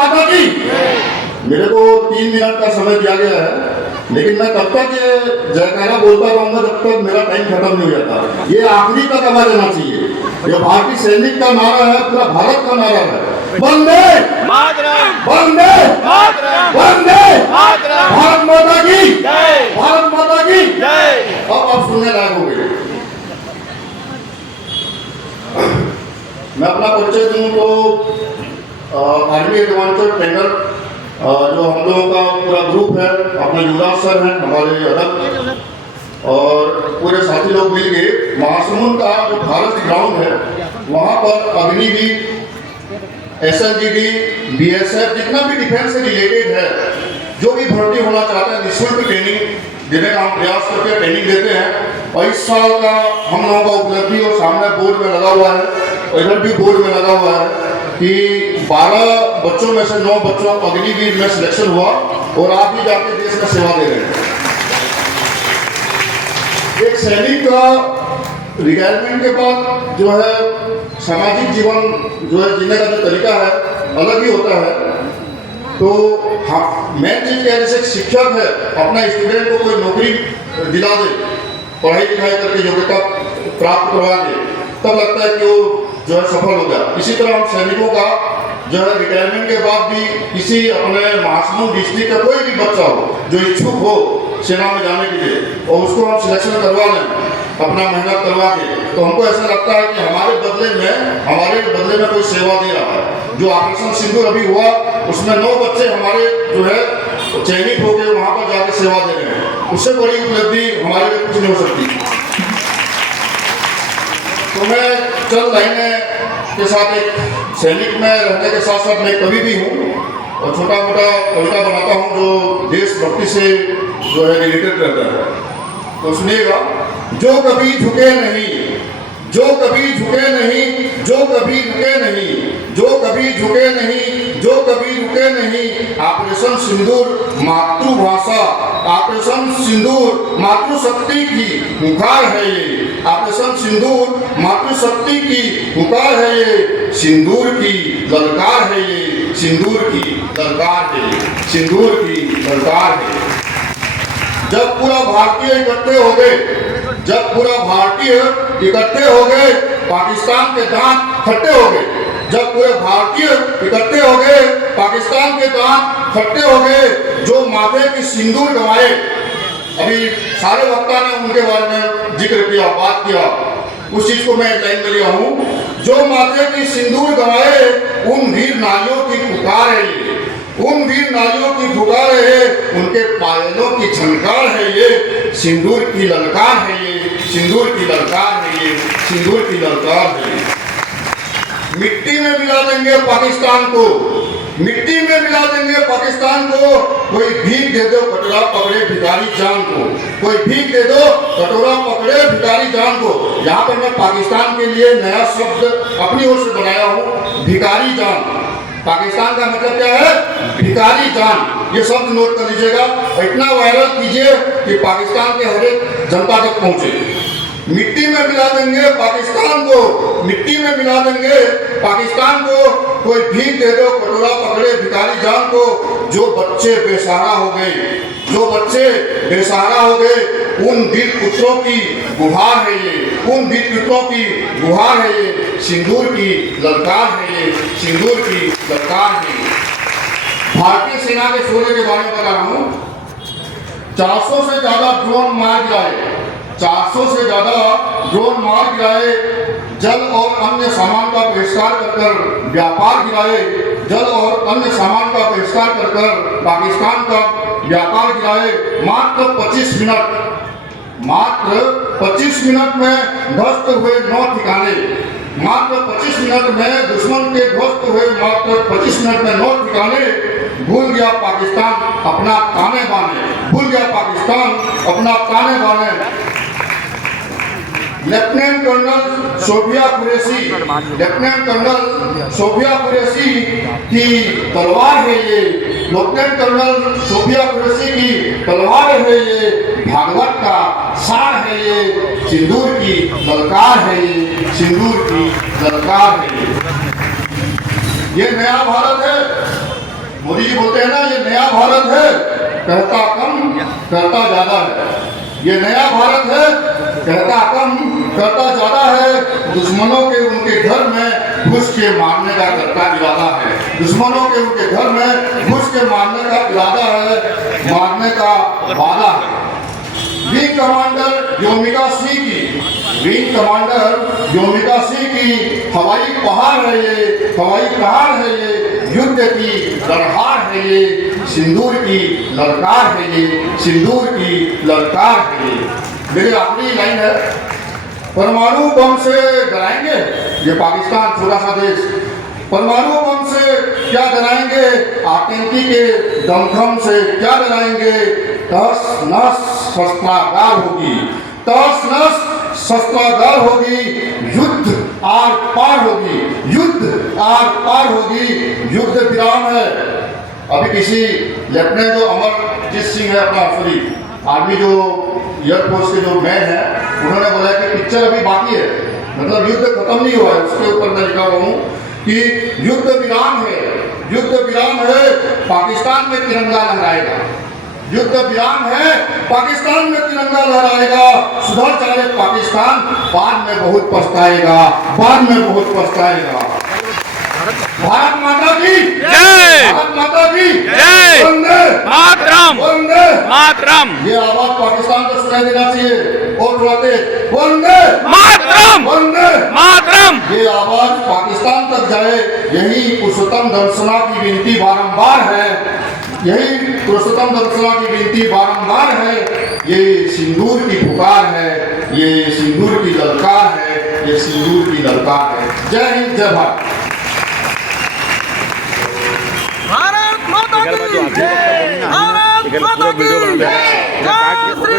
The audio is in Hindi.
माता की। मेरे को 3 मिनट का समय दिया गया है, लेकिन मैं तब तक ये जयकारा बोलता रहूंगा जब तक मेरा टाइम खत्म नहीं हो जाता। ये आखिरी तक आवाज रहना चाहिए। ये भारतीय सैनिक का नारा है, पूरा भारत का नारा है। वंदे मातरम, वंदे मातरम, वंदे मातरम, भारत माता की जय, भारत माता की जय। अब आप सुनने लायक हो गए। मैं अपना परिचय दूं तो आर्मी एडवांचर ट्रेनर जो हम लोगों का पूरा ग्रुप है, अपना युवराज सर हैं हमारे अदब और पूरे साथी लोग मिलके महासमुंद का जो भारत ग्राउंड है वहाँ पर अग्निवीर, SLGD, BSF जितना भी डिफेंस से रिलेटेड है, जो भी भर्ती होना चाहता है निःशुल्क ट्रेनिंग देने का हम प्रयास करके ट्रेनिंग देते हैं। और इस साल का हम लोगों का उपलब्धि और सामने बोर्ड में लगा हुआ है और इधर भी बोर्ड में लगा हुआ है कि 12 बच्चों में से 9 बच्चों का अग्निवीर में सिलेक्शन हुआ और आप भी जाके देश में सेवा दे रहे हैं। एक सैनिक का रिटायरमेंट के बाद जो है सामाजिक जीवन जो है जीने का जो तरीका है अलग ही होता है। तो हाँ, मेन चीज क्या है, जैसे शिक्षक है अपना स्टूडेंट को कोई नौकरी दिला दे, पढ़ाई लिखाई करके योग्यता प्राप्त करवा दे, तब लगता है कि वो जो है सफल हो गया। इसी तरह हम सैनिकों का जो है रिटायरमेंट के बाद भी किसी अपने महासमुंद डिस्ट्रिक्ट का कोई भी बच्चा हो जो इच्छुक हो सेना में जाने के लिए और उसको हम सिलेक्शन करवा लें अपना मेहनत करवा के, तो हमको ऐसा लगता है कि हमारे बदले में कोई सेवा दे रहा है। जो ऑपरेशन सिंदूर अभी हुआ उसमें 9 बच्चे हमारे जो है चयनित होकर वहाँ पर जाके सेवा दे रहे हैं। उससे बड़ी उपलब्धि हमारे लिए कुछ नहीं हो सकती। तो मैं चंद लाइनें के साथ एक सैनिक में रहने के साथ साथ मैं कवि भी हूँ और छोटा मोटा कविता बनाता हूँ जो देशभक्ति से जो है रिलेटेड रहता है। तो सुनिएगा। जो कभी झुके नहीं, जो कभी झुके नहीं, जो कभी रुके नहीं, जो कभी झुके नहीं, जो कभी रुके नहीं, ऑपरेशन सिंदूर मातृभाषा, ऑपरेशन सिंदूर मातृशक्ति की पुकार है ये, ऑपरेशन सिंदूर मातृशक्ति की पुकार है ये, सिंदूर की ललकार है ये, सिंदूर की ललकार है ये, सिंदूर की ललकार है। जब पूरा भारतीय इकट्ठे हो गए, जब पूरा भारतीय इकट्ठे हो गए, पाकिस्तान के दांत खट्टे हो गए। जब पूरे भारतीय इकट्ठे हो गए, पाकिस्तान के दांत खट्टे हो गए। जो माथे की सिंदूर गंवाए, अभी सारे वक्ता ने उनके बारे में जिक्र किया, बात किया, उस चीज को मैं लाइन में लिया हूँ। जो माथे की सिंदूर गंवाए उन वीर नारियों की पुकार है, उन वीर नारियों की पुकार है, उनके पायलों की झनकार है ये, सिंदूर की ललकार है ये, सिंदूर की ललकार है ये, सिंदूर की ललकार है ये। मिट्टी में मिला देंगे पाकिस्तान को, मिट्टी में मिला देंगे पाकिस्तान को। कोई भीख दे दो कटोरा पकड़े भिखारी जान को, कोई भीख दे दो कटोरा पकड़े भिखारी जान को। यहाँ पर मैं पाकिस्तान के लिए नया शब्द अपनी ओर से बनाया हूँ, भिखारी जान। पाकिस्तान का मतलब क्या है? भिखारी जान। ये शब्द नोट कर लीजिएगा और इतना वायरल कीजिए कि पाकिस्तान के हर एक जनता तक पहुंचे। मिट्टी में मिला देंगे पाकिस्तान को, मिट्टी में मिला देंगे पाकिस्तान को। कोई भीख दे दो कटोरा पकड़े भिखारी जान को। जो बच्चे बेसहारा हो गए, जो बच्चे बेसहारा हो गए, उन वीर पुत्रों की गुहार है ये, उन वीर पुत्रों की गुहार है ये, सिंदूर की ललकार है ये, सिंदूर की ललकार है ये। भारतीय सेना के शौर्य के बारे में बता रहा हूँ। 400 से ज्यादा ड्रोन मार गिराए, 400 से ज्यादा ड्रोन मार गिराए। जल और अन्य सामान का बहिष्कार कर व्यापार गिराए, जल और अन्य सामान का बहिष्कार कर पाकिस्तान का व्यापार गिराए। मात्र 25 मिनट में ध्वस्त हुए 9 ठिकाने, मात्र 25 मिनट में दुश्मन के ध्वस्त हुए मात्र 25 मिनट में 9 ठिकाने। भूल गया पाकिस्तान अपना ताने बाने, भूल गया पाकिस्तान अपना ताने बाने। Lieutenant colonel Sofiya Qureshi, lieutenant colonel Sofiya Qureshi की तलवार है ये, लेफ्टिनेंट कर्नल सोफिया कुरैशी की तलवार है ये। भागवत का सार है ये, सिंदूर की ललकार है ये, सिंदूर की ललकार है ये। ये नया भारत है, मोदी जी बोलते हैं ना, ये नया भारत है, कहता कम करता ज्यादा है। ये नया भारत है, कहता कम करता ज्यादा है। दुश्मनों के उनके घर में घुस के मारने का करता इरादा है। दुश्मनों के उनके घर में घुस के मारने का इरादा है, मारने का वादा है। विंग कमांडर योमिका सिंह की, विंग कमांडर योमिका सिंह की हवाई पहाड़ है ये, हवाई पहाड़ है ये, युद्ध की लड़हार है ये, सिंदूर की ललकार है ये, सिंदूर की ललकार है ये। मेरी आखिरी लाइन है, परमाणु बम से डराएंगे ये पाकिस्तान छोटा सा देश, परमाणु बम से क्या डराएंगे, आतंकी के दमखम से क्या डराएंगे। तहस नहस शस्त्रागार होगी, तहस नहस शस्त्रागार होगी, युद्ध आर पार होगी, युद्ध आर पार होगी। युद्ध विराम है। अभी किसी लेफ्टिनेंट जो अमरजीत सिंह है अपना अफसरी आर्मी जो एयरफोर्स के जो मैन है, उन्होंने बोला कि पिक्चर अभी बाकी है, मतलब युद्ध खत्म नहीं हुआ है। उसके ऊपर मैं लिखा हुआ हूँ कि युद्ध विराम है, युद्ध विराम है, पाकिस्तान में तिरंगा लहराएगा। युद्ध विराम है, पाकिस्तान में तिरंगा लहराएगा। सुधर जाए पाकिस्तान, बाद में बहुत पछताएगा, बाद में बहुत पछताएगा। भारत माता की जय, भारत माता की जय, वंदे मातरम, वंदे मातरम, ये आवाज पाकिस्तान को सुनाई देना चाहिए और बुलाते वंदे मातरम, वंदे मातरम। ये आवाज पाकिस्तान तक जाए, यही पुरुषोत्तम दर्शना की विनती बारंबार है, यही पुरुषोत्तम दर्शना की विनती बारंबार है। ये सिंदूर की पुकार है, ये सिंदूर की ललकार है, ये सिंदूर की ललकार है। जय हिंद, जय भारत। भारत माता की जय, भारत माता की जय, जय श्री